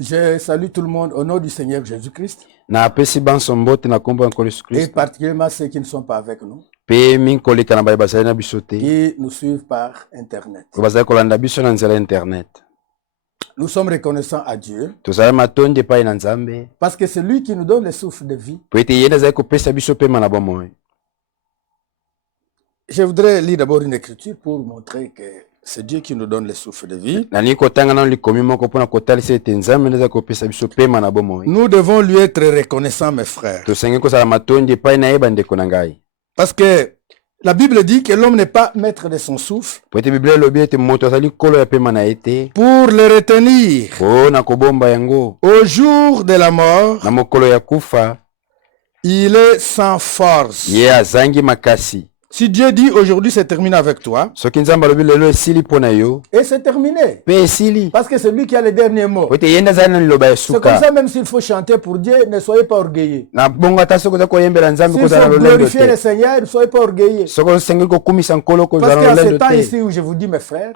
Je salue tout le monde au nom du Seigneur Jésus-Christ. Et Et particulièrement ceux qui ne sont pas avec nous, qui qui nous suivent par Internet. Nous sommes reconnaissants à Dieu parce que c'est lui qui nous donne le souffle de vie. Je voudrais lire d'abord une écriture pour montrer que c'est Dieu qui nous donne le souffle de vie. Nous devons lui être reconnaissants, mes frères. Parce que la Bible dit que l'homme n'est pas maître de son souffle pour le retenir au jour de la mort. Il est sans force. Si Dieu dit aujourd'hui c'est terminé avec toi, et c'est terminé. Parce que c'est lui qui a le dernier mot. C'est comme ça, même s'il faut chanter pour Dieu, ne soyez pas orgueilleux. S'il faut glorifier le Seigneur, ne soyez pas orgueilleux. Parce qu'à ce temps ici où je vous dis, mes frères,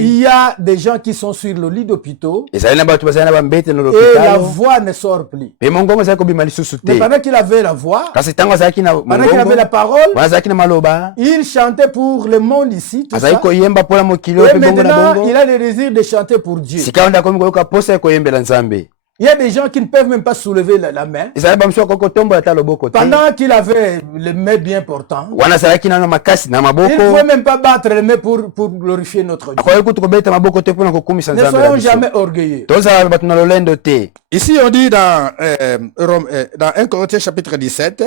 il y a des gens qui sont sur le lit d'hôpitaux et la voix ne sort plus. Mais pendant qu'il avait la voix, pendant qu'il avait la parole, il chantait pour le monde ici, tout ça. Et maintenant, il a le désir de chanter pour Dieu. Il y a des gens qui ne peuvent même pas soulever la main. Pendant qu'il avait les mains bien portantes, il ne pouvait même pas battre les mains pour glorifier notre Dieu. Ne soyons jamais orgueilleux. Ici, on dit dans 1 Corinthiens chapitre 17,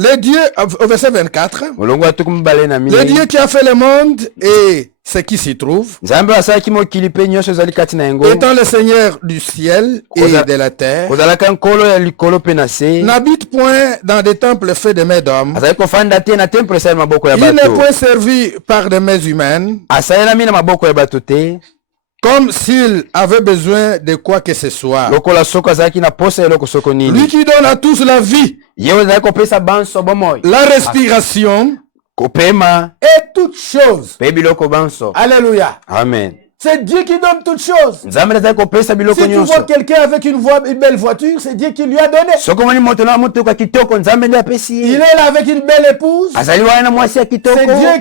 le Dieu, au verset 24, le Dieu qui a fait le monde et ce qui s'y trouve, étant le Seigneur du ciel et de la terre, n'habite point dans des temples faits de mains d'hommes. Il n'est point servi par des mains humaines, comme s'il avait besoin de quoi que ce soit. Lui qui donne à tous la vie, la respiration et toutes choses. Alléluia. Amen. C'est Dieu qui donne toutes choses. Si tu vois quelqu'un avec une belle voiture, c'est Dieu qui lui a donné. Il est là avec une belle épouse. C'est Dieu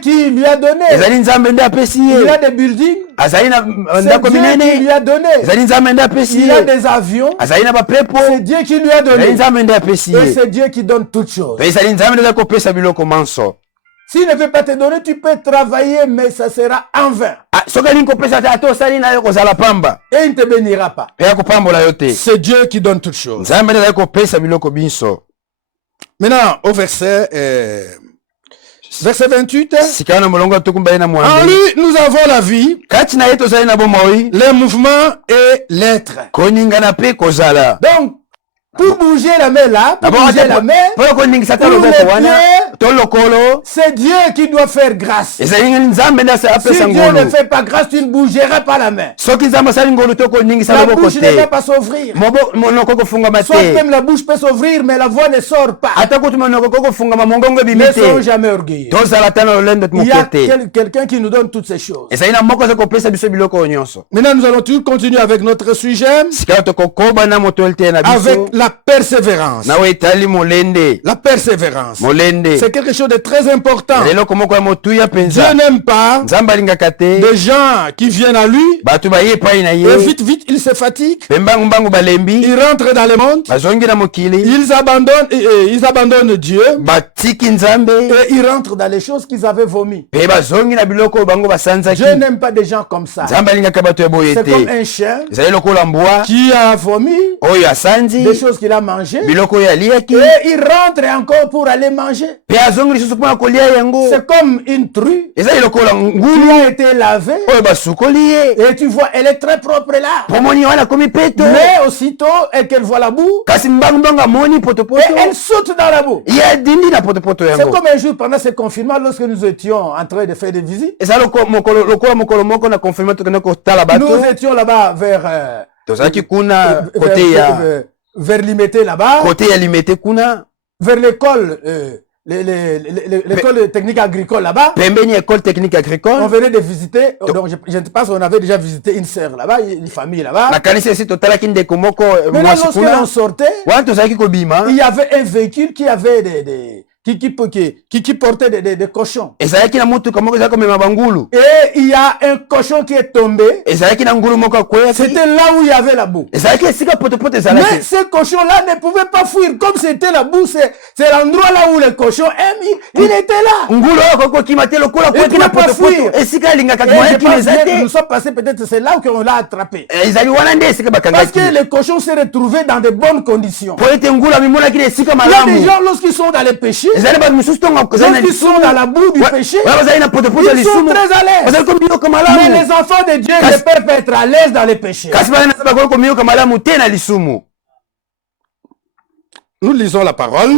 qui lui a donné. Il a des buildings. C'est Dieu qui lui a donné. Il a des avions. C'est Dieu qui lui a donné. Et c'est Dieu qui donne toutes choses. S'il ne veut pas te donner, tu peux travailler, mais ça sera en vain. Et il ne te bénira pas. C'est Dieu qui donne toutes choses. Maintenant, au verset 28. En lui, nous avons la vie, le mouvement et l'être. Donc, pour bouger la main là, pour bouger la main, c'est Dieu qui doit faire grâce. Si Dieu ne fait pas grâce, tu ne bougeras pas la main. La bouche ne va pas s'ouvrir. Soit même la bouche peut s'ouvrir, mais la voix ne sort pas. Ne soyons jamais orgueilleux. Il y a quelqu'un qui nous donne toutes ces choses. Maintenant, nous allons continuer avec notre sujet. Avec la persévérance. La persévérance. C'est quelque chose de très important. Dieu n'aime pas des gens qui viennent à lui et vite ils se fatiguent. Ils rentrent dans le monde. Ils abandonnent Dieu et ils rentrent dans les choses qu'ils avaient vomi. Dieu n'aime pas des gens comme ça. C'est comme un chien qui a vomi des choses qu'il a mangé et il rentre encore pour aller manger. C'est comme une truie qui a été lavée et tu vois elle est très propre là, mais aussitôt qu'elle voit la boue et elle saute dans la boue. C'est comme un jour pendant ce confinement lorsque nous étions en train de faire des visites, nous étions là-bas vers Limité là-bas, vers l'école l'école technique agricole là-bas. Pembeni école technique agricole. On venait de visiter, donc je pense qu'on avait déjà visité une sœur là-bas, une famille là-bas. Mais lorsqu'on sortait, il y avait un véhicule qui avait qui portait des cochons. Et il y a un cochon qui est tombé. C'était là où il y avait la boue. Mais ce cochon-là ne pouvait pas fuir. Comme c'était la boue, c'est l'endroit là où le cochon aime. Il était là. Il ne pouvait pas fuir. Nous sommes passés, peut-être c'est là qu'on l'a attrapé. Parce que le cochon s'est retrouvé dans de bonnes conditions. Il y a des gens, lorsqu'ils sont dans les péchés, lorsqu'ils sont dans la boue du péché, ils sont très à l'aise. Mais les enfants de Dieu ne peuvent pas être à l'aise dans les péchés. Nous lisons la parole.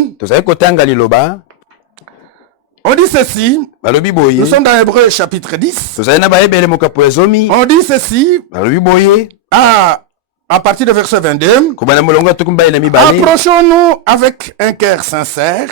On dit ceci. Nous sommes dans Hébreux chapitre 10. On dit ceci. À partir de verset 22, approchons-nous avec un cœur sincère.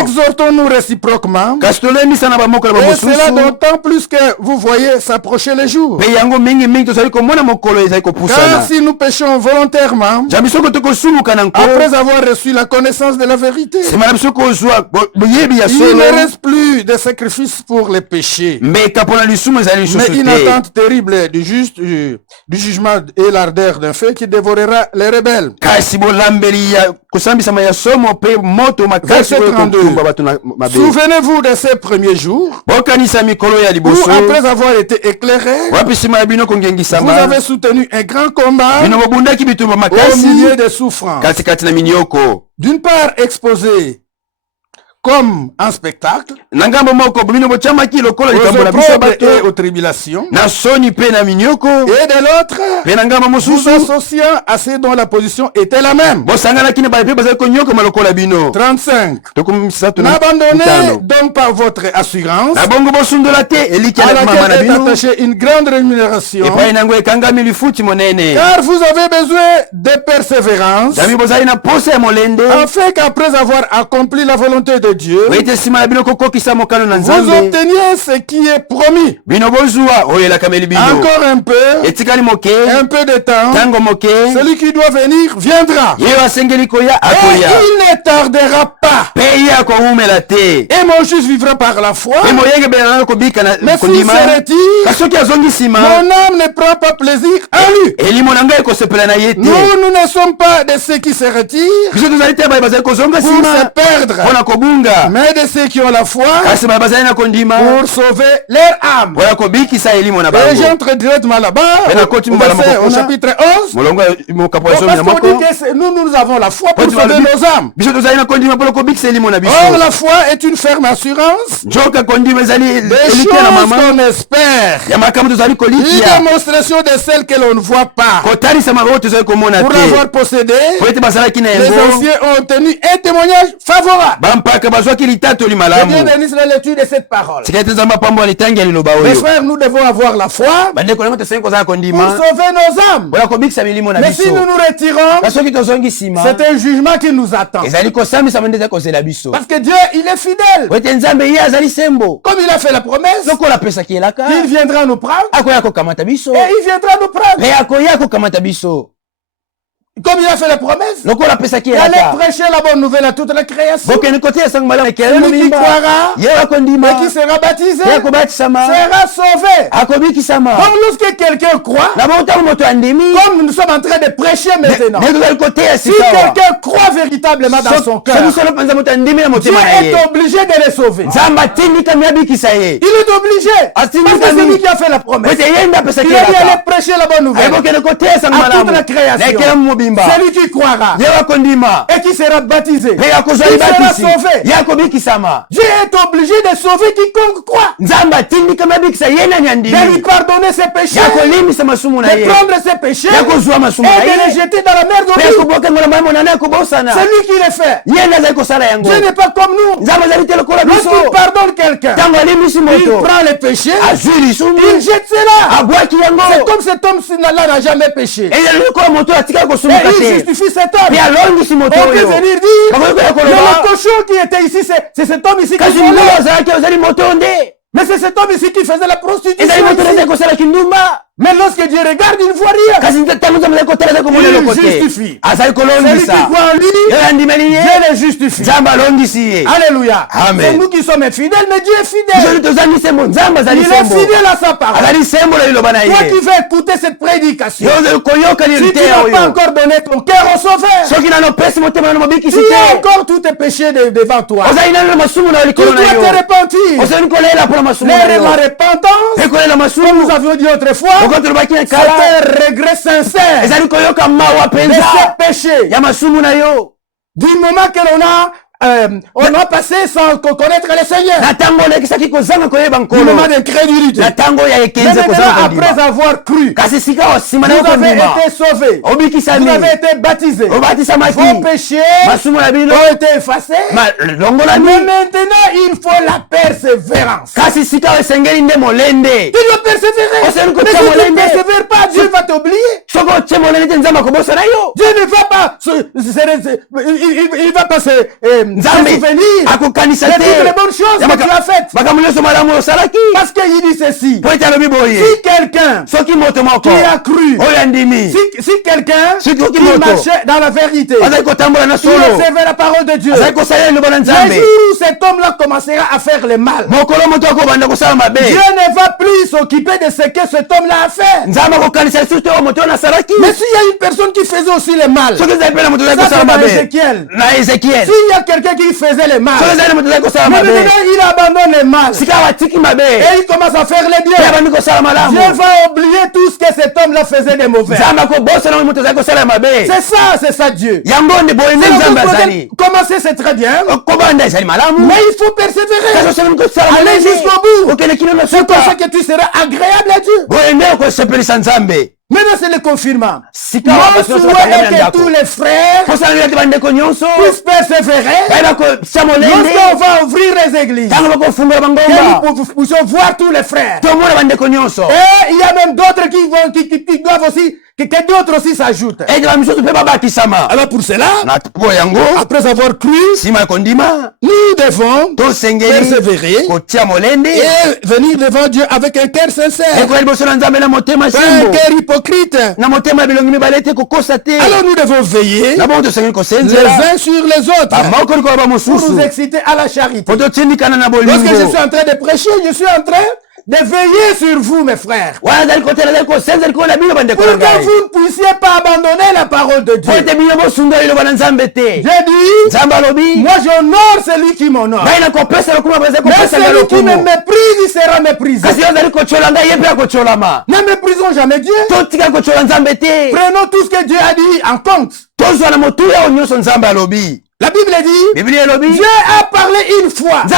Exhortons-nous réciproquement. Et cela d'autant plus que vous voyez s'approcher les jours. Car si nous péchons volontairement, après avoir reçu la connaissance de la vérité, il ne reste plus de sacrifice pour les péchés, mais une attente terrible du jugement et l'ardeur d'un feu qui dévorera les rebelles. Verset 32. Souvenez-vous de ces premiers jours où, après avoir été éclairés, vous avez soutenu un grand combat au milieu des souffrances. D'une part exposé comme un spectacle aux opprobes et aux tribulations, et de l'autre vous associant à ceux dont la position était la même. 35. N'abandonnez donc pas votre assurance à laquelle est attachée une grande rémunération, car vous avez besoin de persévérance, afin qu'après avoir accompli la volonté de Dieu, vous obteniez ce qui est promis. Encore un peu de temps, celui qui doit venir viendra, et il ne tardera pas, et mon juste vivra par la foi. Mais s'il se retire, mon âme ne prend pas plaisir à lui. Nous ne sommes pas de ceux qui se retirent pour se perdre, mais de ceux qui ont la foi pour sauver leur âme. Et j'entre directement là-bas au chapitre 11. Parce qu'on dit que nous avons la foi pour sauver nos âmes. Or la foi est une ferme assurance des choses qu'on espère, une démonstration de celles que l'on ne voit pas. Pour l'avoir possédé, les anciens ont obtenu un témoignage favorable. Que Dieu bénisse la lecture de cette parole. Mes frères, nous devons avoir la foi pour sauver nos âmes. Mais si nous nous retirons, c'est un jugement qui nous attend. Parce que Dieu, il est fidèle. Comme il a fait la promesse, il viendra nous prendre. Et il viendra nous prendre. Comme il a fait la promesse, il allait prêcher la bonne nouvelle à toute la création. Celui qui croira et qui sera baptisé sera sauvé. Donc lorsque quelqu'un croit, comme nous sommes en train de prêcher maintenant, si quelqu'un croit véritablement dans son cœur, Dieu est obligé de le sauver. Il est obligé. Parce que c'est lui qui a fait la promesse. Il allait prêcher la bonne nouvelle à toute la création. Celui qui croira et qui sera baptisé, il sera sauvé. Dieu est obligé de sauver quiconque croit, de lui pardonner ses péchés, de prendre ses péchés et de les jeter dans la mer d'eau. C'est lui qui le fait. Dieu n'est pas comme nous. Lorsqu'il pardonne quelqu'un, il prend les péchés, il jette cela. C'est comme cet homme n'a jamais péché. Et il justifie cet homme. On peut venir dire, le cochon qui était ici, c'est cet homme ici qui volait. Mais c'est cet homme ici qui faisait la prostitution. Mais lorsque Dieu regarde, il ne voit rien. Il justifie. Celui qui croit en lui, Dieu le justifie. Alléluia. C'est nous qui sommes infidèles, mais Dieu est fidèle. Il est fidèle à sa parole. Toi qui veux écouter cette prédication, si tu n'as pas encore donné ton cœur au Sauveur, si tu as encore tous tes péchés devant toi, tu dois te repentir. La repentance, comme nous avions dit autrefois, c'est un regret sincère de ses péchés. Du moment que on a passé sans connaître le Seigneur. Du moment d'incrédulité. Mais maintenant, après avoir cru, vous avez été sauvés. Vous avez été baptisés. Vos péchés ont été effacés. Mais maintenant, il faut la persévérance. Tu dois persévérer. Mais si tu ne persévères pas, Dieu va t'oublier. Dieu ne va pas il va pas se souvenir de toutes les bonnes choses que tu as faites. Parce qu'il dit ceci. Si quelqu'un qui a cru, si quelqu'un qui marchait dans la vérité, il observait la parole de Dieu, le jour où cet homme-là commencera à faire le mal, Dieu ne va plus s'occuper de ce que cet homme-là a fait. Mais s'il y a une personne qui faisait aussi le mal, ça c'est dans Ézéchiel. S'il y a quelqu'un qui faisait le mal, mais maintenant il abandonne le mal et il commence à faire le bien, Dieu va oublier tout ce que cet homme-là faisait de mauvais. C'est ça Dieu. Commencer c'est très bien, mais il faut persévérer, aller jusqu'au bout. C'est comme ça que tu seras agréable à Dieu. Maintenant, c'est le confirmant. Mon souhait est que tous les frères puissent persévérer lorsqu'on va ouvrir les églises. Que nous puissions voir tous les frères. Et il y a même d'autres qui doivent aussi, que d'autres aussi s'ajoutent. Alors pour cela, après avoir cru, nous devons persévérer et venir devant Dieu avec un cœur sincère, pas un cœur hypocrite. Alors nous devons veiller les uns sur les autres pour nous exciter à la charité. Lorsque je suis en train de prêcher, je suis en train de veiller sur vous, mes frères, pour que vous ne puissiez pas abandonner la parole de Dieu. J'ai dit, moi j'honore celui qui m'honore, mais celui qui me méprise, il sera méprisé. Ne méprisons jamais Dieu. Prenons tout ce que Dieu a dit en compte. La Bible dit, Dieu a parlé une fois, mais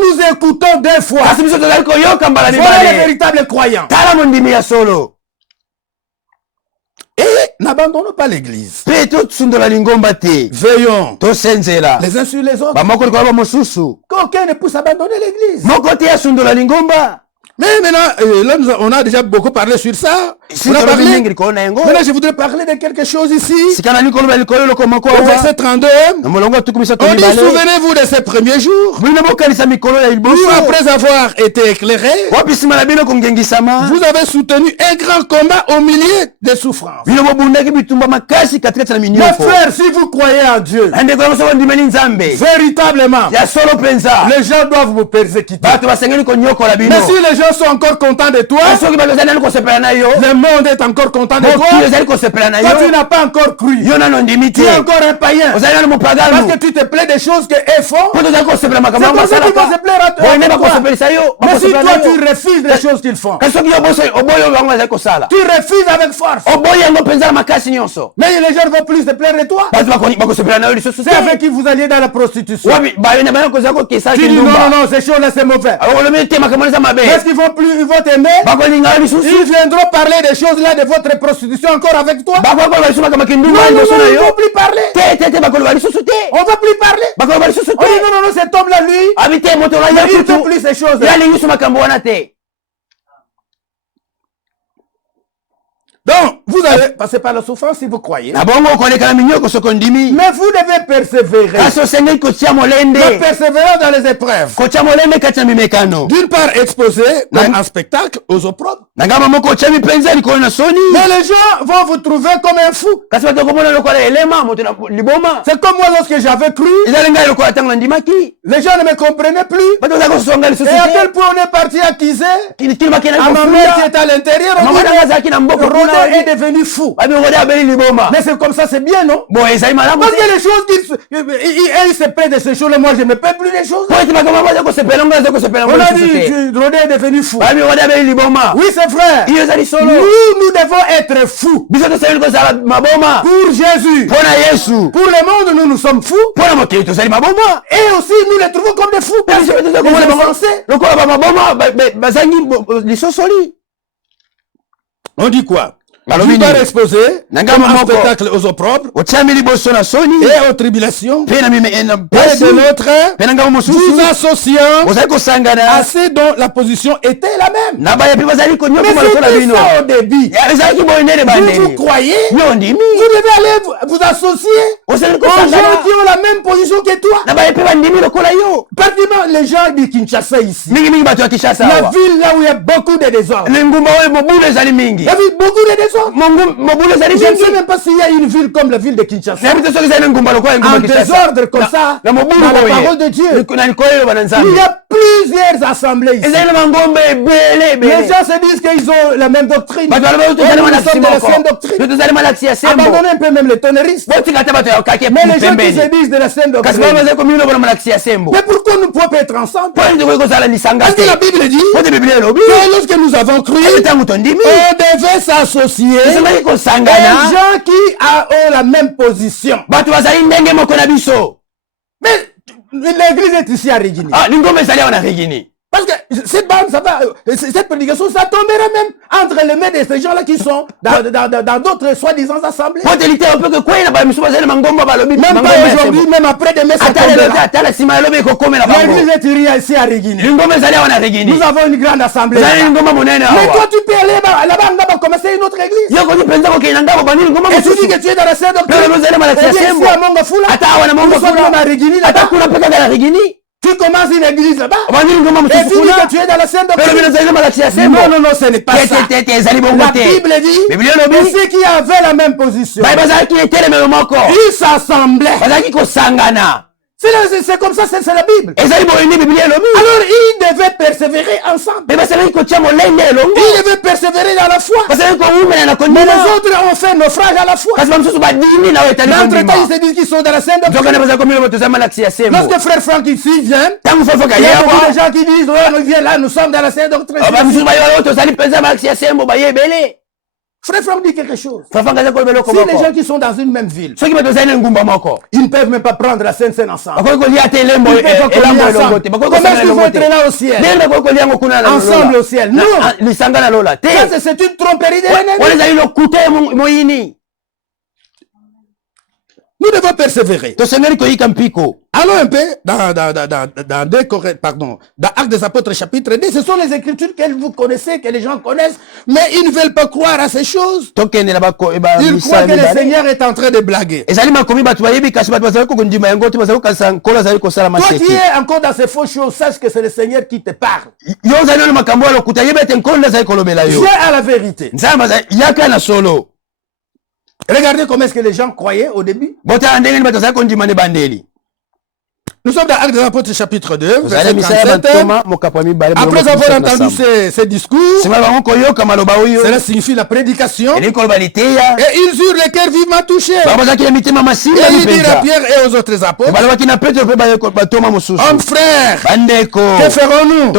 nous écoutons deux fois. Voilà les véritables croyants. Et n'abandonnons pas l'église. Veillons les uns sur les autres. Qu'aucun ne puisse abandonner l'église. Mais maintenant, là, on a déjà beaucoup parlé sur ça. On a parlé. Maintenant, je voudrais parler de quelque chose ici. Au verset 32. On dit, souvenez-vous de ces premiers jours. Où après avoir été éclairé, vous avez soutenu un grand combat au milieu des souffrances. Mes frères, si vous croyez en Dieu, véritablement, les gens doivent vous persécuter. Mais si les gens sont encore contents de toi, le monde est encore content de toi. Toi, tu n'as pas encore cru. Tu es encore un païen. Parce que tu te plais des choses qu'eux font. C'est pour ça qu'ils vont se plaire à toi. Mais si toi, tu refuses les choses qu'ils font, tu refuses avec force. Mais les gens vont plus se plaire de toi. C'est avec qui vous alliez dans la prostitution. Tu dis non, non, ces choses-là, c'est mauvais. Est-ce qu'ils vont plus, ils vont t'aimer? Ils viendront parler des choses là de votre prostitution encore avec toi. Non, non, non, ils ne vont plus parler. On ne va plus parler. On dit non, non, non, cet homme-là, lui, il ne fait plus ces choses-là. Donc, vous allez passer par la souffrance si vous croyez. Mais vous devez persévérer. La persévérance dans les épreuves. D'une part, exposé comme un spectacle aux opprobres. Mais les gens vont vous trouver comme un fou. C'est comme moi lorsque j'avais cru. Les gens ne me comprenaient plus. Et à quel point on est parti accuser à ma mère qui est à l'intérieur. Rodé est devenu fou. Mais c'est comme ça, c'est bien, non? Parce que les choses il se plaît de ces choses-là, moi je ne me plains plus des choses. On a dit, Rodé est devenu fou. Oui, c'est vrai. Nous devons être fous. Pour Jésus. Pour le monde, nous sommes fous. Et aussi, nous les trouvons comme des fous. On dit quoi? Tu vas exposer comme un spectacle aux opprobres et aux tribulations et de l'autre vous associant à ceux dont la position était la même. Mais c'était ça au début. Vous croyez, vous devez aller vous associer aux gens qui ont la même position que toi. Pratiquement les gens de Kinshasa ici, la ville là où il y a beaucoup de désordre, la ville beaucoup de désordre. Je ne sais même pas s'il y a une ville comme la ville de Kinshasa. En désordre comme ça, dans la parole de Dieu. Il y a plusieurs assemblées ici. Les gens se disent qu'ils ont la même doctrine. Nous sommes de la saine doctrine. Abandonnez un peu même les tonneristes. Mais les gens qui se disent de la saine doctrine. Mais pourquoi nous ne pouvons pas être ensemble? Parce que la Bible dit que lorsque nous avons cru, on devait s'associer aux gens qui ont la même position. Mais l'église est ici à Régini. Parce que cette bande, cette prédication, ça tombera même entre les mains de ces gens-là qui sont dans d'autres soi-disant assemblées. Même pas aujourd'hui, même après demain, ça tombera. L'église est ici à Régini. Nous avons une grande assemblée. Mais toi, tu peux aller là-bas, on va commencer une autre église. Et tu dis que tu es dans la sainte doctrine. Ici à Mongafula, nous sommes à Régini. Tu commences une église là-bas. Et tu dis que tu es dans la sainte doctrine. Non, non, non, ce n'est pas ça. La Bible dit que ceux qui avaient la même position, ils s'assemblaient. C'est comme ça, c'est la Bible. Alors ils devaient persévérer ensemble. Ils devaient persévérer dans la foi. Mais les autres ont fait naufrage à la foi. D'entre-temps, ils se disent qu'ils sont dans la sainte doctrine. Lorsque frère Franck ici vient, il y a beaucoup de gens qui disent, oh, viens là, nous sommes dans la sainte doctrine. Frère Franck dit quelque chose. Si les gens qui sont dans une même ville, ils ne peuvent même pas prendre la Sainte Seine ensemble. Comment est-ce qu'ils vont être là au ciel? Ensemble au ciel. Non. Ça, c'est une tromperie de l'ennemi. Nous devons persévérer. Allons un peu dans Actes des Apôtres chapitre 2. Ce sont les Écritures que vous connaissez, que les gens connaissent, mais ils ne veulent pas croire à ces choses. Ils croient que le Seigneur est en train de blaguer. Toi qui es encore dans ces fausses choses, sache que c'est le Seigneur qui te parle. Viens à la vérité. Regardez comment est-ce que les gens croyaient au début. Nous sommes dans Actes des Apôtres chapitre 2, verset 37. Après avoir entendu ces discours, cela signifie la prédication, et ils eurent les cœurs vivement touchés. Et ils dirent à Pierre et aux autres apôtres, hommes frères, que ferons-nous?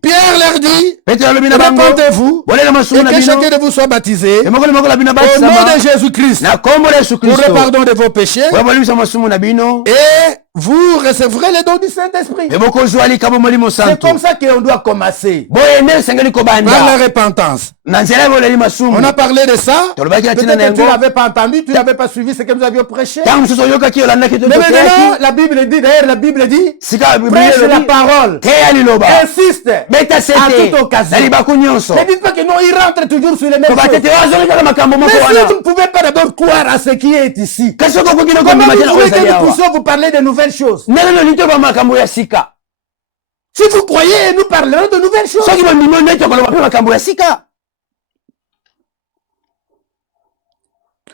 Pierre leur dit, répentez-vous et que chacun de vous soit baptisé au nom de Jésus-Christ pour le pardon de vos péchés, et vous recevrez le don du Saint-Esprit. C'est comme ça qu'on doit commencer. Par la repentance. On a parlé de ça. Peut-être que tu n'avais pas entendu, tu n'avais pas suivi ce que nous avions prêché. Mais maintenant, la Bible dit, prêche la parole. Insiste à toute occasion. Ne dites pas que non, il rentre toujours sur les mêmes choses. Mais si vous ne pouvez pas d'abord croire à ce qui est ici, comment vous voulez que nous puissions vous parler de nouvelles choses? Si vous croyez, nous parlerons de nouvelles choses.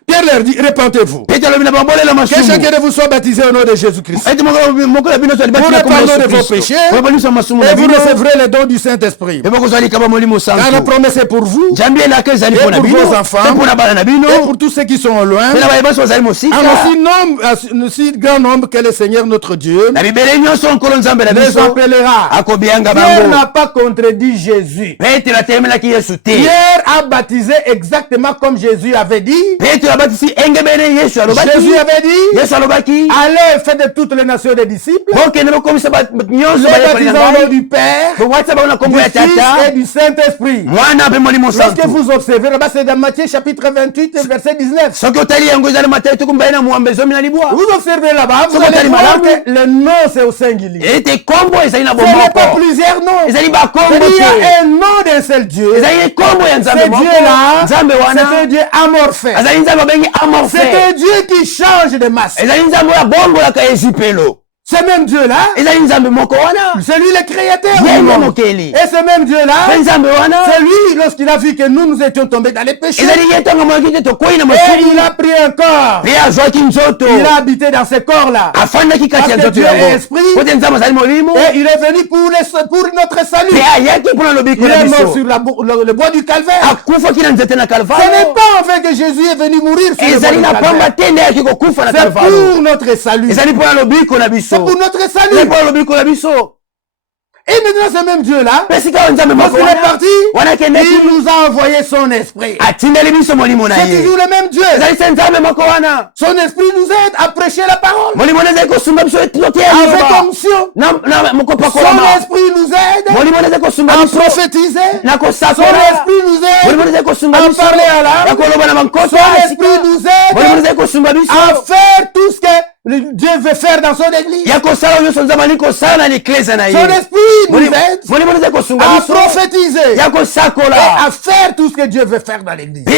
Pierre leur dit, répentez-vous. Que chacun de vous soit baptisé au nom de Jésus-Christ pour le pardon de vos péchés, et vous recevrez le don du Saint-Esprit. Car la promesse est pour vous, et pour vos enfants, et pour tous ceux qui sont au loin, en aussi grand nombre que le Seigneur notre Dieu les appellera. Pierre n'a pas contredit Jésus. Pierre a baptisé exactement comme Jésus avait dit. Jésus avait dit, allez, faites de toutes les nations des disciples, les baptisant au nom du Père, du Fils et du Saint-Esprit. Lorsque vous observez, là-bas c'est dans Matthieu chapitre 28, verset 19. Vous observez là-bas, vous allez voir que le nom c'est au singulier. Ce n'est pas plusieurs noms. Il y a un nom d'un seul Dieu. Ce Dieu-là, c'est un Dieu amorphé. C'est un Dieu qui change de masse. Ce même Dieu-là, c'est lui le créateur. Et ce même Dieu-là, c'est lui, lorsqu'il a vu que nous étions tombés dans les péchés, et il a pris un corps. Il a habité dans ce corps-là. Parce que Dieu est esprit. Et il est venu pour notre salut. Il est mort sur le bois du calvaire. Ce n'est pas en fait que Jésus est venu mourir sur le bois du calvaire. C'est pour notre salut. C'est pour notre salut. Et maintenant, ce même Dieu-là, quand il est parti, il nous a envoyé son esprit. C'est toujours le même Dieu. Son esprit nous aide à prêcher la parole. Avec onction. Son esprit nous aide à prophétiser. Son esprit nous aide à parler à l'âme. Son esprit nous aide à faire tout ce que Dieu veut faire dans son église. Son esprit nous aide à prophétiser et à faire tout ce que Dieu veut faire dans l'église. En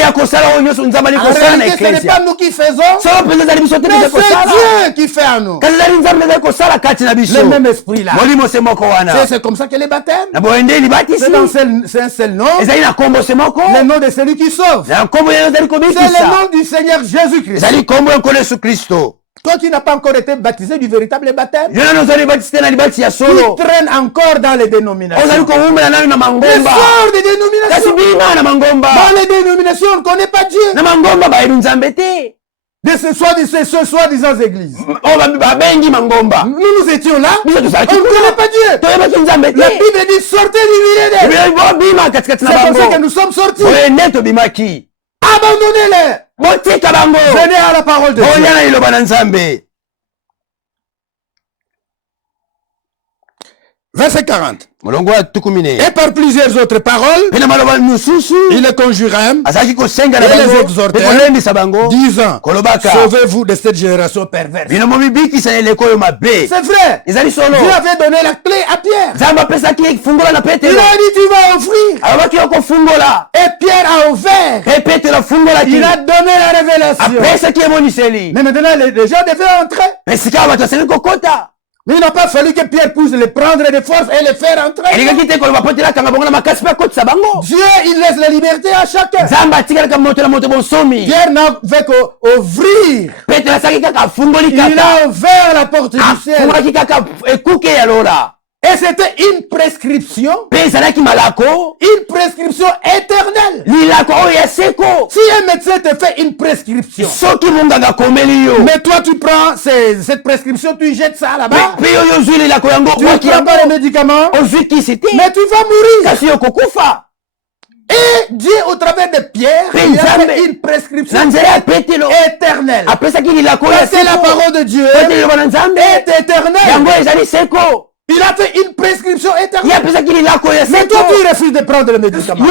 réalité, ce n'est pas nous qui faisons, mais c'est Dieu qui fait en nous. Le même esprit là. C'est comme ça que les baptêmes. C'est un seul nom. Le nom de celui qui sauve. C'est le nom du Seigneur Jésus-Christ. Toi qui n'as pas encore été baptisé du véritable baptême, tu traînes encore dans les dénominations. Mais sors des dénominations. Dans les dénominations, on ne connaît pas Dieu. De ce soi-disant églises. Nous étions là, on ne connaît pas Dieu. La Bible dit sortez du millénaire. C'est pour ça que nous sommes sortis. Abandonnez-les. Venez à la parole de Dieu. Verset 40. Et par plusieurs autres paroles, il les conjurait et les exhortait, disant, sauvez-vous de cette génération perverse. C'est vrai. Dieu avait donné la clé à Pierre. Il a dit, tu vas ouvrir. Et Pierre a ouvert. Il a donné la révélation. Mais maintenant, les gens devaient entrer. Mais il n'a pas fallu que Pierre puisse les prendre de force et les faire entrer. Dieu, il laisse la liberté à chacun. Pierre n'avait qu'ouvrir. Il a ouvert la porte du ciel. Et c'était une prescription. Une prescription éternelle. Si un médecin te fait une prescription, mais toi tu prends cette prescription, tu jettes ça là-bas. Tu ne prends pas les médicaments, mais tu vas mourir. Et Dieu, au travers de Pierre, il a fait une prescription éternelle. Parce que la parole de Dieu est éternelle. Il a fait une prescription éternelle. Mais toi, tu refuses de prendre le médicament.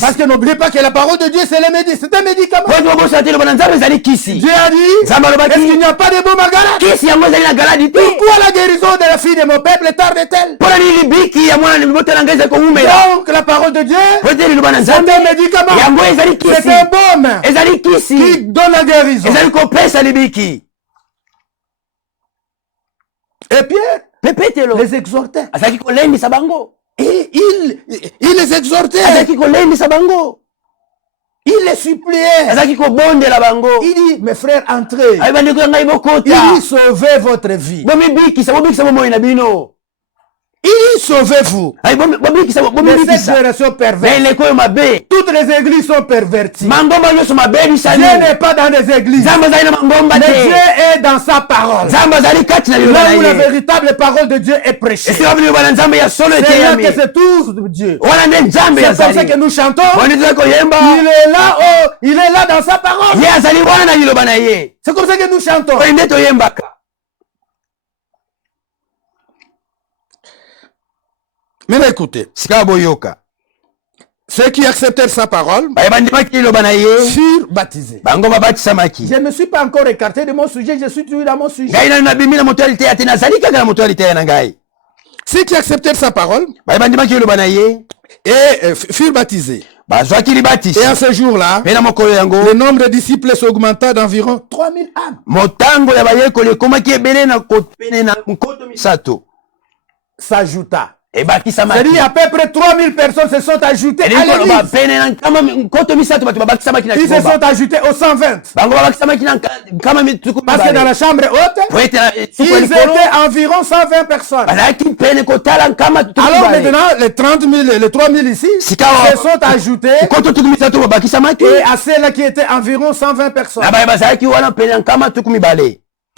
Parce que n'oubliez pas que la parole de Dieu, c'est le médicament. C'est un médicament. Dieu a dit, est-ce qu'il n'y a pas de baume à Galate? Pourquoi la guérison de la fille de mon peuple tarde-t-elle? Donc, la parole de Dieu, c'est un médicament. C'est un baume qui donne la guérison. Et Pierre les exhortait. Et il les exhortait. Il les suppliait. Il dit, mes frères, entrez. Il dit, sauvez votre vie. Il dit, sauvez-vous de cette génération perverse. Toutes les églises sont perverties. Dieu n'est pas dans les églises, mais Dieu est dans sa parole. Là où la véritable parole de Dieu est prêchée, c'est là que c'est tout Dieu. C'est comme ça que nous chantons. Il est là dans sa parole. C'est comme ça que nous chantons. Mais écoutez, ceux qui acceptèrent sa parole furent baptisés. Je ne me suis pas encore écarté de mon sujet, je suis toujours dans mon sujet. Ceux qui acceptèrent sa parole et furent baptisés. Et à ce jour-là, le nombre de disciples s'augmenta d'environ 3000 âmes. S'ajouta. C'est-à-dire à peu près 3000 personnes se sont ajoutées à l'église. Ils se sont ajoutés aux 120. Parce que dans la chambre haute, ils étaient environ 120 personnes. Alors maintenant, les 30 000, les 3000 ici, se sont ajoutés. Et à ceux-là qui étaient environ 120 personnes.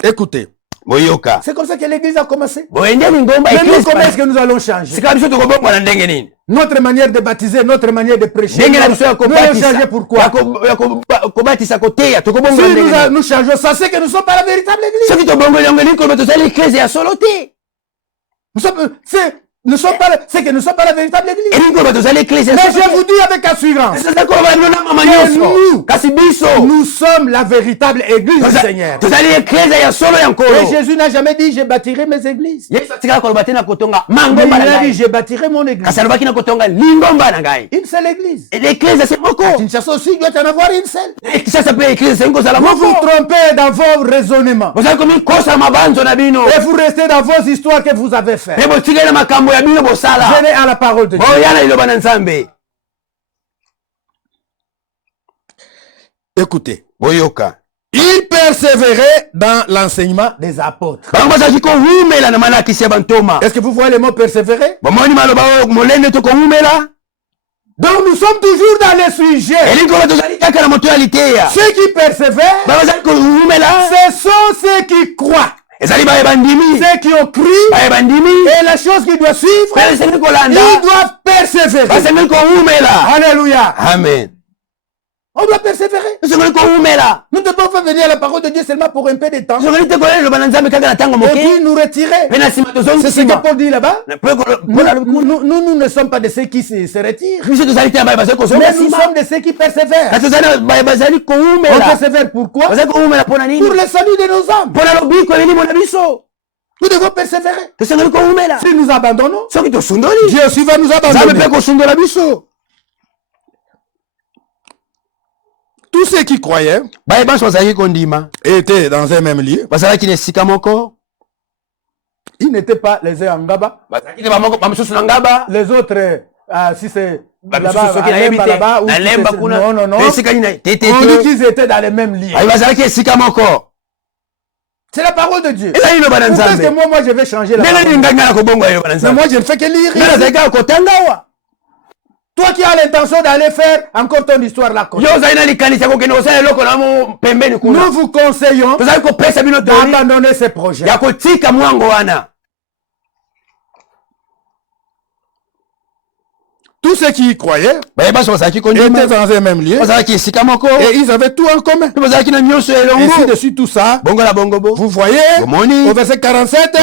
Écoutez. C'est comme ça que l'église a commencé. Mais nous, comment est-ce que nous allons changer? Notre manière de baptiser, notre manière de prêcher. Nous allons changer pourquoi? Si nous changeons ça, c'est que nous ne sommes pas la véritable église. Nous ne sommes pas la véritable église. Mais je vous dis avec assurance que nous sommes la véritable église du Seigneur. Et Jésus n'a jamais dit, je bâtirai mes églises. Mais il a dit, je bâtirai mon église. Une seule église. À Kinshasa aussi, il doit y en avoir une seule. Vous vous trompez dans vos raisonnements. Et vous restez dans vos histoires que vous avez faites. Venez à la parole de Dieu. Écoutez. Il persévérait dans l'enseignement des apôtres. Est-ce que vous voyez le mot persévérer? Donc nous sommes toujours dans le sujet. Ceux qui persévèrent, ce sont ceux qui croient. Ceux qui ont cru, et la chose qui doit suivre, ils doivent persévérer. Alléluia. Amen. On doit persévérer. Nous ne devons pas venir à la parole de Dieu seulement pour un peu de temps. Et puis nous retirer. C'est ce que Paul dit là-bas. Nous ne sommes pas de ceux qui se retirent. Mais nous sommes de ceux qui persévèrent. On persévère pourquoi? Pour le salut de nos âmes. Nous devons persévérer. Si nous abandonnons, Dieu aussi va nous abandonner. Tous ceux qui croyaient étaient dans un même lieu. Ils n'étaient pas les uns en Ngaba. Les autres, si c'est là-bas ou non, non. On dit qu'ils étaient dans les mêmes lieux. C'est la parole de Dieu. Pourquoi est-ce que moi je vais changer la parole? Mais moi je ne fais que lire. Toi qui as l'intention d'aller faire encore ton histoire là. Nous vous conseillons d'abandonner ces projets. Tous ceux qui y croyaient étaient dans un même lieu et ils avaient tout en commun. Et ainsi de suite tout ça, vous voyez, au verset 47,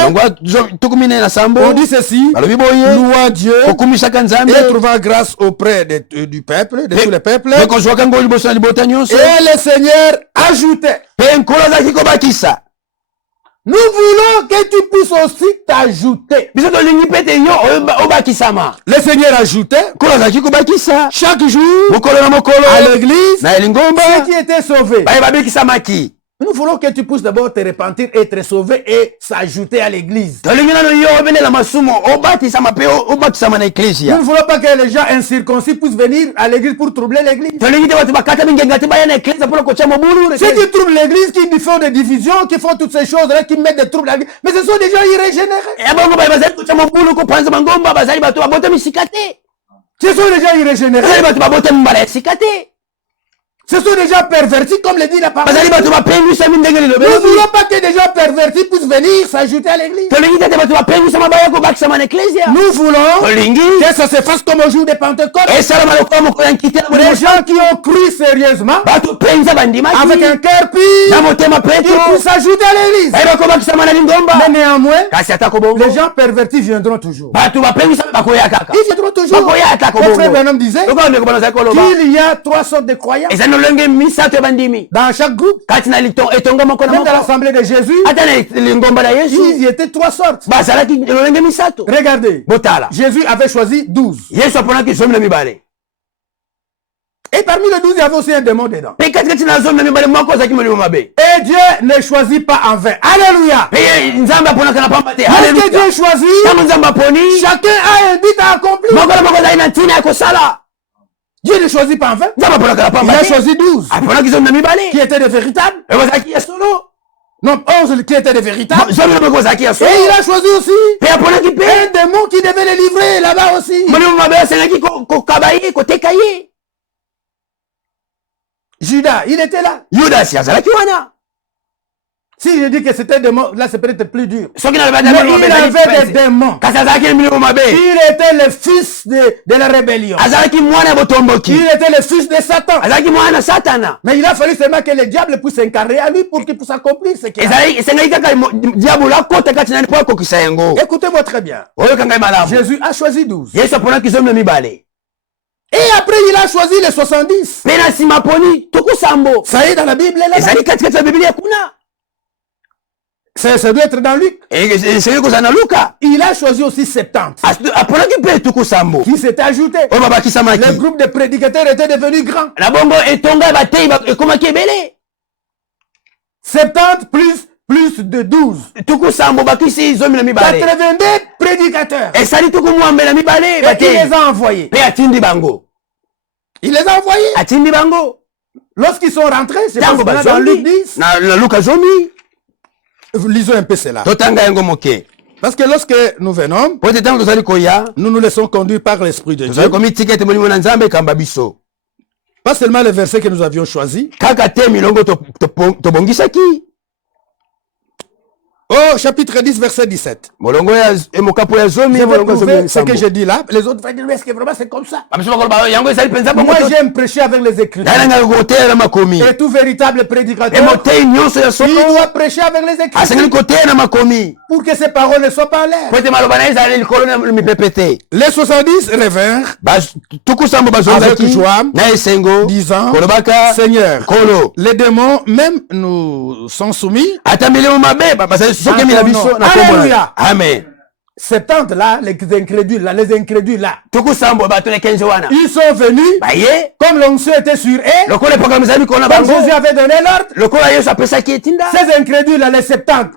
on dit ceci: louant Dieu et trouvant grâce auprès du peuple, de tous les peuples. Et le Seigneur ajoutait. Nous voulons que tu puisses aussi t'ajouter. Le Seigneur ajoutait chaque jour à l'église ceux qui étaient sauvés. Nous voulons que tu puisses d'abord te repentir, être sauvé et s'ajouter à l'église. Nous ne voulons pas que les gens incirconcis puissent venir à l'église pour troubler l'église. Ceux qui troublent l'église, qui font des divisions, qui font toutes ces choses-là, qui mettent des troubles à l'église, mais ce sont des gens irrégénérés. Ce sont des gens irrégénérés. Ce sont des gens pervertis, comme le dit la parole. Nous ne voulons pas que des gens pervertis puissent venir s'ajouter à l'église. Nous voulons que ça se fasse comme au jour de Pentecôte. Les gens qui ont cru sérieusement, avec un cœur pur, ils puissent s'ajouter à l'église. Mais néanmoins, les gens pervertis viendront toujours. Ils viendront toujours. Mon frère Branham disait qu'il y a 3 sortes de croyants. Dans chaque groupe, même dans l'assemblée de Jésus, il y était 3 sortes. Regardez, Jésus avait choisi 12. Et parmi les 12, il y avait aussi un démon dedans. Et Dieu ne choisit pas en vain. Alléluia. Lorsque Dieu choisit, chacun a un but à accomplir. Dieu ne choisit pas en vain. Il a choisi 12 qui étaient des véritables. Non, 11 qui étaient des véritables. Et il a choisi aussi un démon qui devait les livrer là-bas aussi. Judas, il était là. Si je dis que c'était un démon, là c'est peut-être plus dur. Mais il avait des démons. Il était le fils de la rébellion. Il était le fils de Satan. Mais il a fallu seulement que le diable puisse s'incarner à lui pour qu'il puisse accomplir ce qu'il a. Écoutez-moi très bien. Jésus a choisi 12. Et après, il a choisi les 70. Ça y est dans la Bible là. Ça doit être dans Luc. Il a choisi aussi 70. Qui s'était ajouté. Le groupe de prédicateurs était devenu grand. 70 plus de 12. 82 prédicateurs. Et il les a envoyés. Il les a envoyés. Lorsqu'ils sont rentrés, c'est dans Luc 10. Lisons un peu cela. Parce que lorsque nous venons, nous nous laissons conduire par l'Esprit de Dieu. Pas seulement les versets que nous avions choisis. Au chapitre 10, verset 17. Je vais prouver ce que je dis là. Les autres vont dire, mais est-ce que vraiment c'est comme ça? Moi, j'aime prêcher avec les Écritures. Et tout véritable prédicateur, il doit prêcher avec les Écritures. Pour que ces paroles ne soient pas en l'air. Les 70 revinrent avec joie, disant, Seigneur, les démons même nous sont soumis. Alléluia. Amen. 70 là, les incrédules là, ils sont venus comme l'onction était sur eux, comme Jésus avait donné l'ordre. Ces incrédules là, les 70,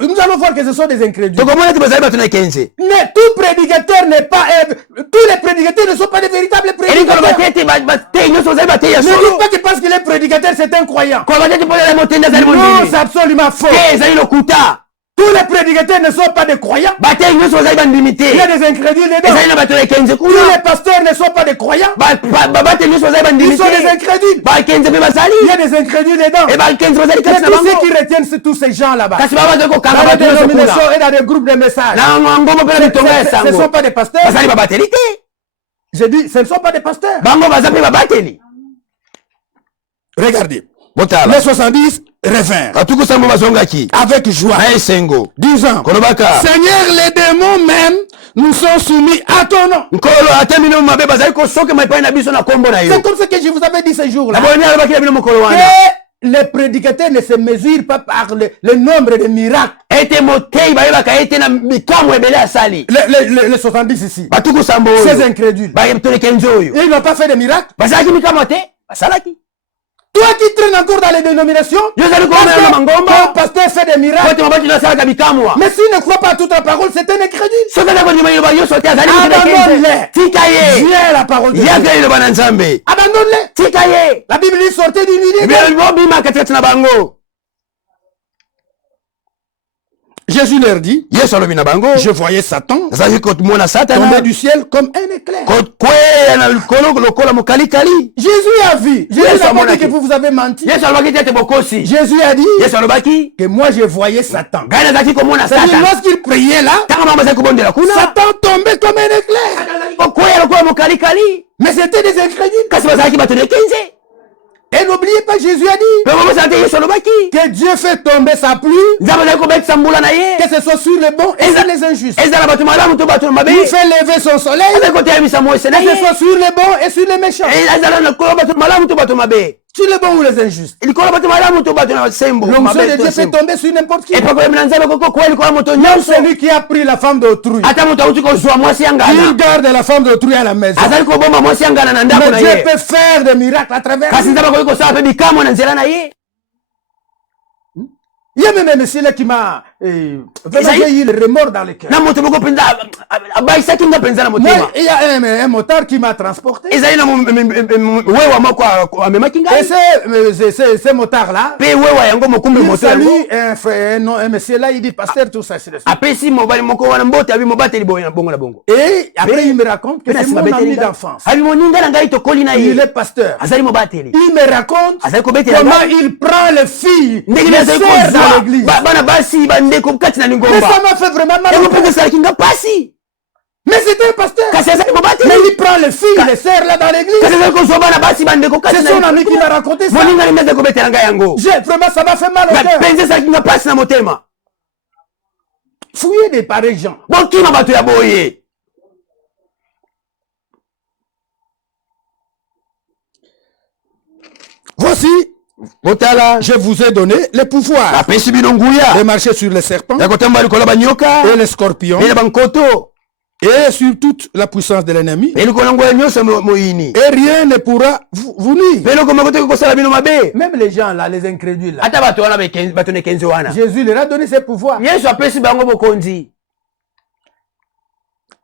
nous allons voir que ce sont des incrédules. Mais tout prédicateur n'est pas, tous les prédicateurs ne sont pas des véritables prédicateurs. Ne dites pas que parce qu'il est prédicateur c'est un croyant. Non, c'est absolument faux. Tous les prédicateurs ne sont pas des croyants. Il y a des incrédules dedans. Tous les pasteurs ne sont pas des croyants. Ils sont des incrédules. Il y a des incrédules dedans. Et tous ceux qui retiennent tous ces gens là-bas, dans les dénominations et dans des groupes de messages, ce ne sont pas des pasteurs. J'ai dit, ce ne sont pas des pasteurs. Regardez. Les 70 revinrent avec joie, disant, Seigneur, les démons même nous sont soumis à ton nom. C'est comme ce que je vous avais dit ce jour-là. Que les prédicateurs ne se mesurent pas par le nombre de miracles. Les 70 ici, ces incrédules, ils n'ont pas fait de miracles. Toi qui traînes encore dans les dénominations, ton pasteur fait des miracles. Mais s'il ne croit pas à toute la parole, c'est un incrédule. Abandonne-les. Viens la parole de Dieu. Abandonne-les. La Bible dit sortez du milieu. Jésus leur dit, je voyais Satan tomber du ciel comme un éclair. Jésus a vu. Jésus n'a pas dit que vous avez menti. Jésus a dit que moi je voyais Satan. C'est-à-dire lorsqu'il priait là, Satan tombait comme un éclair. Mais c'était des incrédules. Et n'oubliez pas, Jésus a dit que Dieu fait tomber sa pluie, que ce soit sur les bons et sur les injustes. Il fait lever son soleil, que ce soit sur les bons et sur les méchants. Sur les bons ou les injustes. L'onction de Dieu fait tomber sur n'importe qui. Même celui qui a pris la femme d'autrui, il garde la femme d'autrui à la maison. Mais Dieu peut faire des miracles à travers lui. Il y a même un monsieur là qui m'a vraiment eu le remords dans le cœur. Il y a un motard qui m'a transporté. Et ce motard là, il salue un monsieur là, il dit pasteur tout ça. Et après il me raconte que c'est mon ami d'enfance. Il est pasteur. Il me raconte comment il prend les filles, les sœurs dans l'église. Mais ça m'a fait vraiment mal. Mais c'était un pasteur. Mais il prend les filles, les sœurs là dans l'église. C'est son ami qui m'a raconté ça. Vraiment, ça m'a fait mal au cœur. Fouillez des pareils gens. Voici, je vous ai donné le pouvoir de marcher sur les serpents et les scorpions et sur toute la puissance de l'ennemi. Et rien ne pourra vous nuire. Même les gens là, les incrédules là, Jésus leur a donné ses pouvoirs.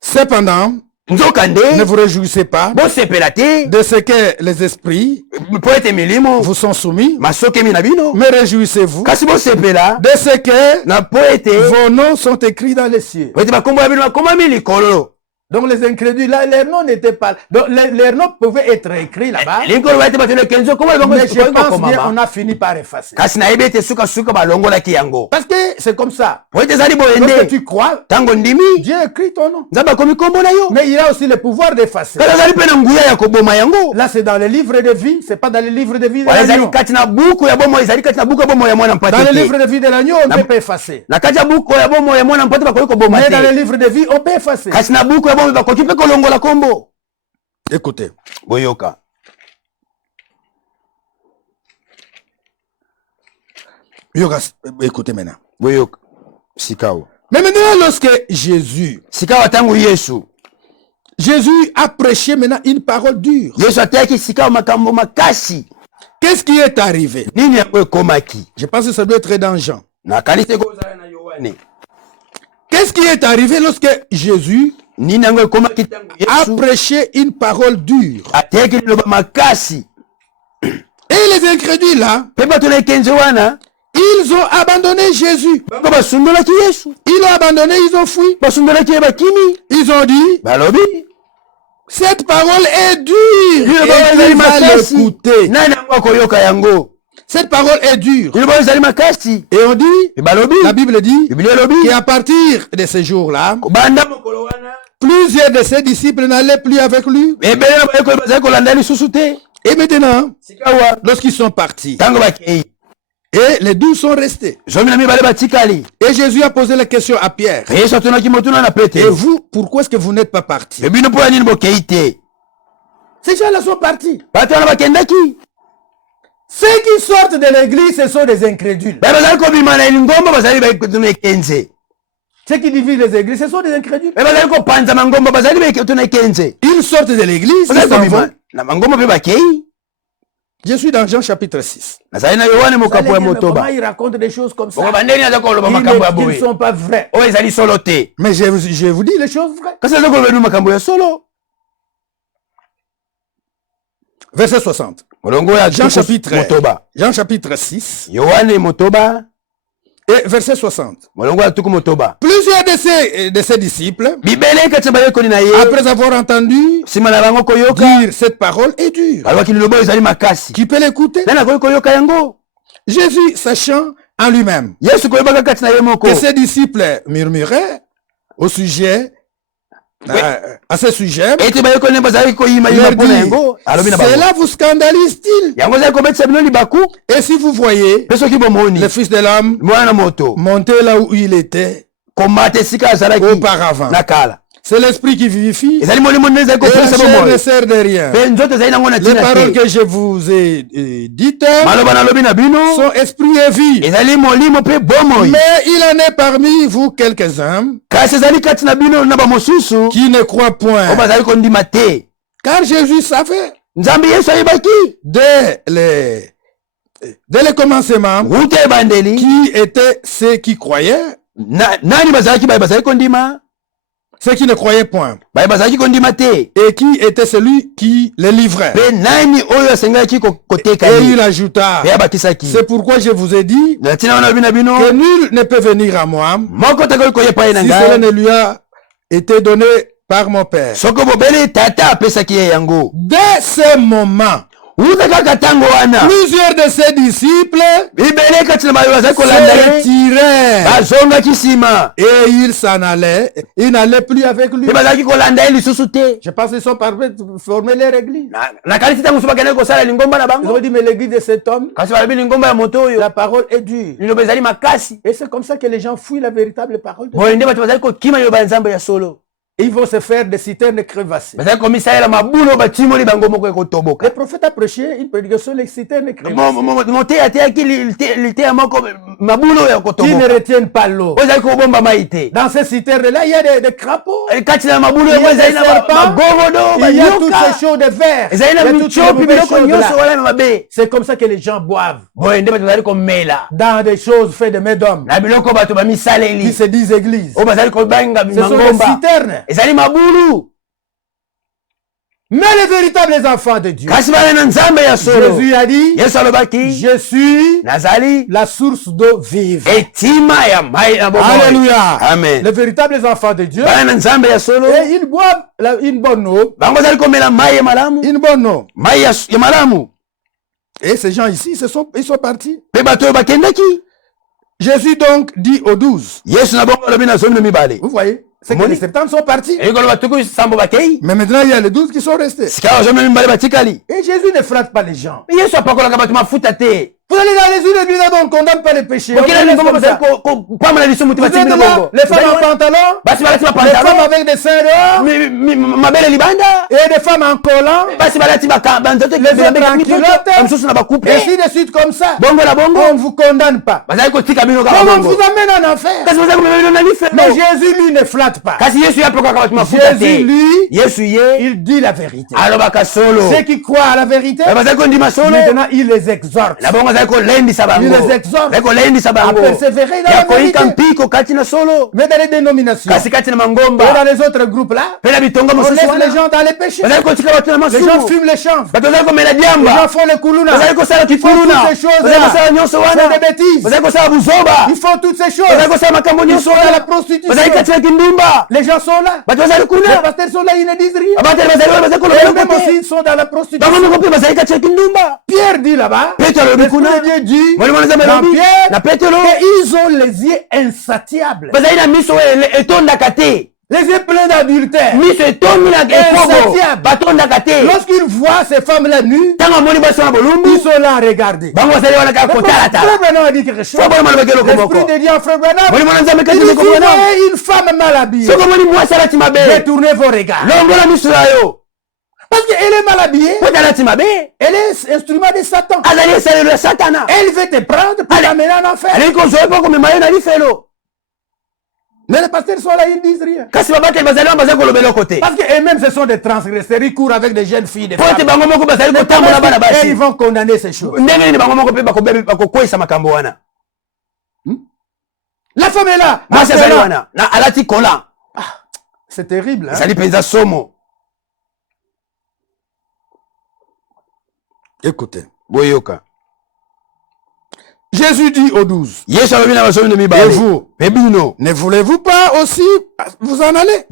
Cependant, ne vous réjouissez pas de ce que les esprits vous sont soumis, mais réjouissez-vous de ce que vos noms sont écrits dans les cieux. Donc les incrédules, là, leurs noms n'étaient pas... Donc leurs noms pouvaient être écrits là-bas. Mais je pense bien qu'on a fini par effacer. Parce que c'est comme ça. Lorsque tu crois, Dieu écrit ton nom. Mais il a aussi le pouvoir d'effacer. Là, c'est dans le livre de vie, c'est pas dans le livre de vie de l'agneau. Dans le livre de vie de l'agneau, on ne peut pas effacer. Mais dans le livre de vie, on peut effacer. Écoutez. Écoutez maintenant. Mais maintenant, lorsque Jésus a prêché maintenant une parole dure. Qu'est-ce qui est arrivé? Je pense que ça doit être dans Jean. Qu'est-ce qui est arrivé lorsque Jésus a prêché une parole dure? Et les incrédules là, ils ont abandonné Jésus. Ils l'ont abandonné, ils ont fui. Ils ont dit, cette parole est dure. Et il va l'écouter. Cette parole est dure. Et on dit, la Bible dit, qu'à partir de ce jour-là, plusieurs de ses disciples n'allaient plus avec lui. Et maintenant, lorsqu'ils sont partis, et les 12 sont restés. Et Jésus a posé la question à Pierre. Et vous, pourquoi est-ce que vous n'êtes pas partis? Ces gens-là sont partis. Ceux qui sortent de l'église, ce sont des incrédules. Ceux qui divisent les églises, ce sont des incrédules. Ils sortent de l'église, ils s'en vont. Je suis dans Jean chapitre 6. Comment il raconte des choses comme ça? Ils ne sont pas vrais. Mais je vous dis les choses vraies. Verset 60. Jean chapitre 6. Et verset 60. Plusieurs de ses disciples, après avoir entendu dire cette parole est dure, qui peut l'écouter? Jésus, sachant en lui-même que ses disciples murmuraient au sujet, à ce sujet, leur dit, cela vous scandalise-t-il? Et si vous voyez le Fils de l'homme monter là où il était auparavant, c'est l'esprit qui vivifie, et la chair ne sert de rien. Les paroles que je vous ai dites sont esprit et vie. Mais il en est parmi vous quelques-uns qui ne croient point. Car Jésus savait dès le commencement qui étaient ceux qui croyaient, ceux qui ne croyaient point, et qui était celui qui les livrait. Et il ajouta, c'est pourquoi je vous ai dit que nul ne peut venir à moi si cela ne lui a été donné par mon Père. Dès ce moment, plusieurs de ses disciples se retirèrent et ils s'en allaient. Ils n'allaient plus avec lui. Je pense qu'ils sont parvenus de former leur église. Ils ont dit, mais l'église de cet homme, la parole est dure. Et c'est comme ça que les gens fuient la véritable parole de Dieu. Ils vont se faire des citernes crevassées. Le prophète a prêché une prédication les citernes crevassées. Qui ne retiennent pas l'eau. Dans ces citernes-là, il y a des crapauds. Il y a des serpents. Il y a toutes ces choses de verre. C'est comme ça que les gens boivent. Dans des choses faites de main d'homme. Qui se disent église. Ce sont des citernes. Mais les véritables enfants de Dieu, Jésus a dit, je suis la source d'eau vive. Alléluia. Amen. Les véritables enfants de Dieu, et ils boivent une bonne eau. Une bonne eau. Et ces gens ici, ils sont partis. Jésus donc dit aux 12. Vous voyez, c'est que les 70 sont partis. Mais maintenant, il y a les 12 qui sont restés. Et Jésus ne frappe pas les gens. Vous allez dans les unes églises, on ne condamne pas les péchés. Vous êtes là, les femmes en pantalon, les femmes avec des seins dehors, et des femmes en collant, les autres en culotte, et ainsi de suite comme ça. On ne vous condamne pas. On vous amène en enfer. Mais Jésus, lui, ne flatte pas. Jésus, lui, il dit la vérité. Ceux qui croient à la vérité, maintenant, il les exhorte. Il les exhorte à persévérer dans la vérité. Mais dans les dénominations, et dans les autres groupes là, on laisse les gens dans les péchés. Les gens fument les chanvres. Les gens font les koulouna. Ils font toutes ces choses-là. C'est des bêtises. Ils font toutes ces choses. Ils sont dans la prostitution. Les gens sont là. Les pasteurs sont là, ils ne disent rien. Et même aussi, ils sont dans la prostitution. Pierre dit là-bas, Dieu dit dans Pierre, et ils ont les yeux insatiables. Les yeux pleins d'adultère. Lorsqu'ils voient ces femmes-là nues, ils sont là à regarder. Frère Branham a dit quelque chose. L'Esprit de Dieu, Frère Branham, il dit, si vous voyez une femme mal habillée, détournez vos regards. Parce qu'elle est mal habillée. Elle est instrument de Satan. Elle veut te prendre pour t'amener en enfer. Mais les pasteurs sont là, ils ne disent rien. Parce qu'eux-mêmes, ce sont des transgresseurs. Ils courent avec des jeunes filles, des femmes. Et ils vont condamner ces choses. La femme est là. C'est terrible. Hein? Écoutez. Jésus dit aux 12. Et vous, ne voulez-vous pas aussi vous en aller?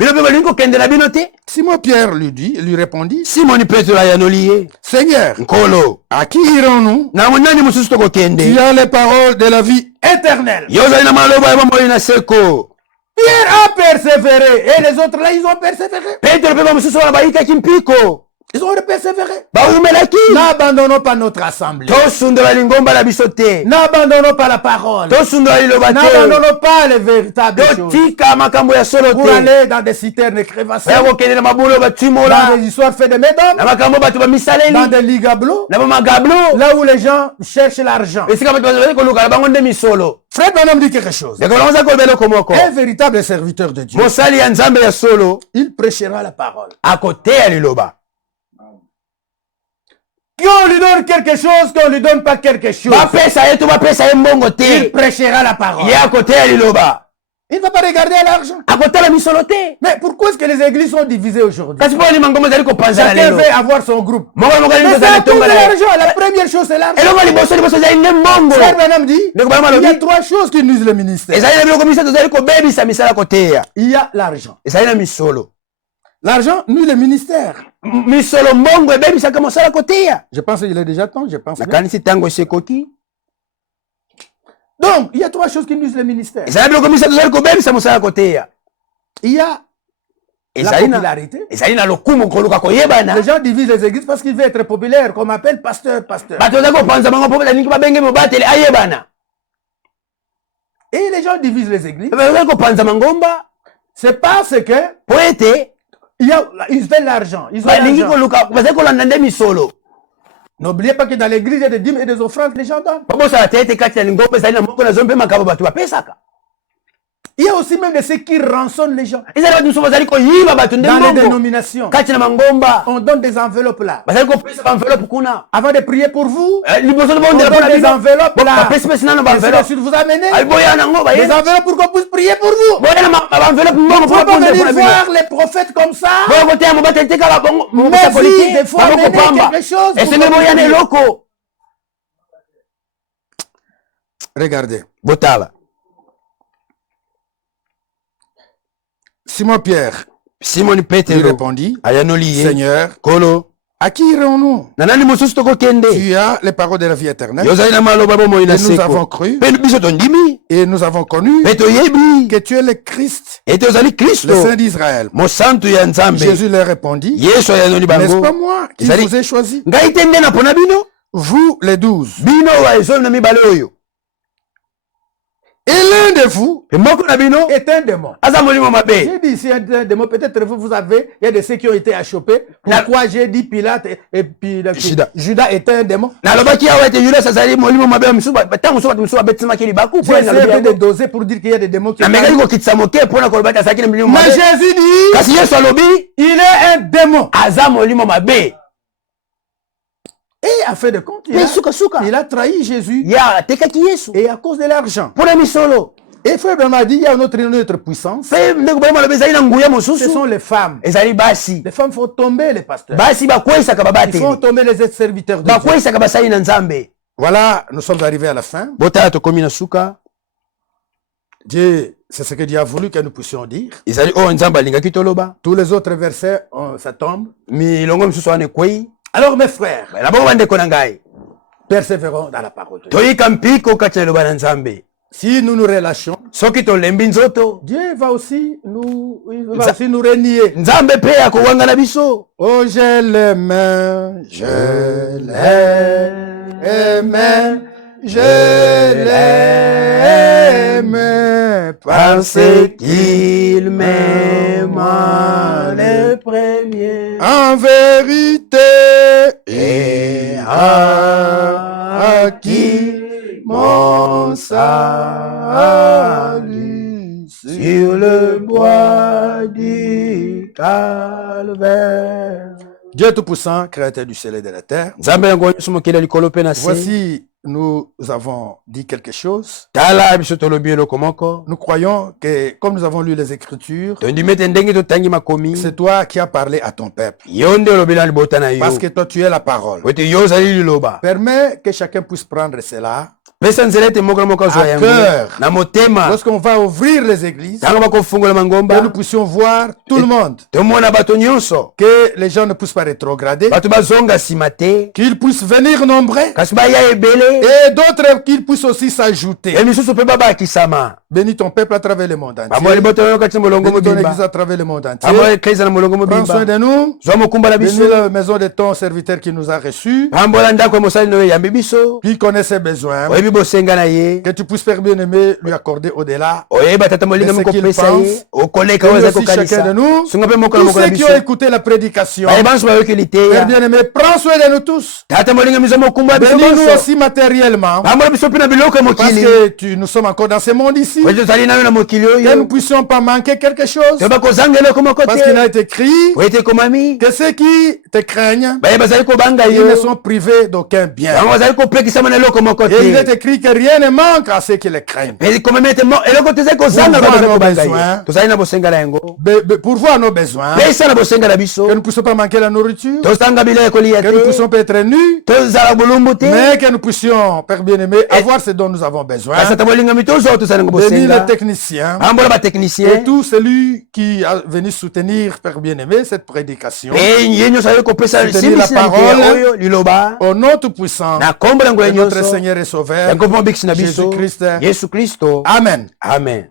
Simon Pierre lui répondit, Seigneur, à qui irons-nous? Tu as les paroles de la vie éternelle. Pierre a persévéré et les autres là, ils ont persévéré. Ils ont persévéré. N'abandonnons pas notre assemblée. N'abandonnons pas la parole. N'abandonnons pas les véritables choses. Pour aller dans des citernes crévassées, dans des histoires faites de Médom, dans des ligablos, là où les gens cherchent l'argent. Frère Branham dit quelque chose. Un véritable serviteur de Dieu, il prêchera la parole. Qu'on lui donne quelque chose, qu'on lui donne pas quelque chose. Il prêchera la parole. Il ne va pas regarder à l'argent. Mais pourquoi est-ce que les églises sont divisées aujourd'hui? Chacun veut avoir son groupe. Mais c'est à cause de l'argent. La première chose, c'est l'argent. Frère Branham dit, il y a trois choses qui nuisent le ministère. Il y a l'argent. L'argent nuit le ministère. Je pense qu'il est déjà temps, je pense. Donc, il y a trois choses qui nuisent le ministère. Il y a la popularité. Les gens divisent les églises parce qu'ils veulent être populaires, comme appelle pasteur. Et les gens divisent les églises. C'est parce que ils veulent l'argent. N'oubliez pas que dans l'église, il y a des dîmes et des offrandes, les gens donnent. Il y a aussi même de ceux qui rançonnent les gens. Dans les dénominations. On donne des enveloppes là. Avant de prier pour vous, on donne des enveloppes là. Ensuite, vous amenez des enveloppes pour qu'on puisse prier pour vous. Il ne faut pas venir voir les prophètes comme ça. Mais si, des fois, amener quelque chose. Regardez. Simon-Pierre lui répondit, Seigneur, à qui irons-nous? Tu as les paroles de la vie éternelle. Et nous avons cru. Et nous avons connu que tu es le Christ, le Saint d'Israël. Jésus leur répondit, n'est-ce pas moi qui vous ai choisi? Vous les 12. Et l'un de vous est un démon. J'ai dit ici un démon, peut-être vous avez, il y a de ceux qui ont été achopés. Pourquoi j'ai dit Pilate et puis Judas est un démon? J'ai essayé de doser pour dire qu'il y a des démons qui... Mais Jésus dit, il est un démon. Et à fait de compte, il a trahi Jésus. Et à cause de l'argent. Et frère m'a dit, il y a une autre puissance. Ce sont les femmes. Les femmes font tomber les pasteurs. Ils font tomber les serviteurs de Dieu. Voilà, nous sommes arrivés à la fin. Dieu, c'est ce que Dieu a voulu que nous puissions dire. Tous les autres versets, ça tombe. Alors mes frères, persévérons dans la parole de Dieu. Si nous nous relâchons, Dieu va aussi nous renier. Oh, je l'aime, je l'aime, je l'aime, parce qu'il m'aime le premier. En vérité, et à qui mon salut sur le bois du calvaire. Dieu Tout-Puissant, créateur du ciel et de la terre. Voici, nous avons dit quelque chose. Nous croyons que, comme nous avons lu les Écritures, c'est toi qui as parlé à ton peuple. Parce que toi, tu es la parole. Permets que chacun puisse prendre cela à cœur. Lorsqu'on va ouvrir les églises, que nous puissions voir tout le monde, que les gens ne puissent pas rétrograder, qu'ils puissent venir nombreux, et d'autres qu'ils puissent aussi s'ajouter. Bénis ton peuple à travers le monde entier. Bénis ton église à travers le monde entier. Prends soin de nous. Bénis la maison de ton serviteur qui nous a reçus, qui connaît ses besoins. Que tu puisses, Père bien-aimé, lui accorder au-delà de ce qu'il pense. Aussi chacun de nous, tous ceux qui ont écouté la prédication, Père bien-aimé, prends soin de nous tous. Bénis-nous aussi matériellement, parce que nous sommes encore dans ce monde ici, que nous ne puissions pas manquer quelque chose, parce qu'il a été écrit que ceux qui te craignent, ils ne sont privés d'aucun bien. Et il est écrit que rien ne manque à ceux qui les craignent. Pour voir nos besoins, que nous ne puissions pas manquer la nourriture, que nous puissions pas être nus, mais que nous puissions, Père bien-aimé, avoir ce dont nous avons besoin. Bénis les techniciens et tout celui qui a venu soutenir, Père bien-aimé, cette prédication. Soutenir la parole au nom tout-puissant de notre Seigneur et Sauveur Jésus-Christ. Amen. Amen.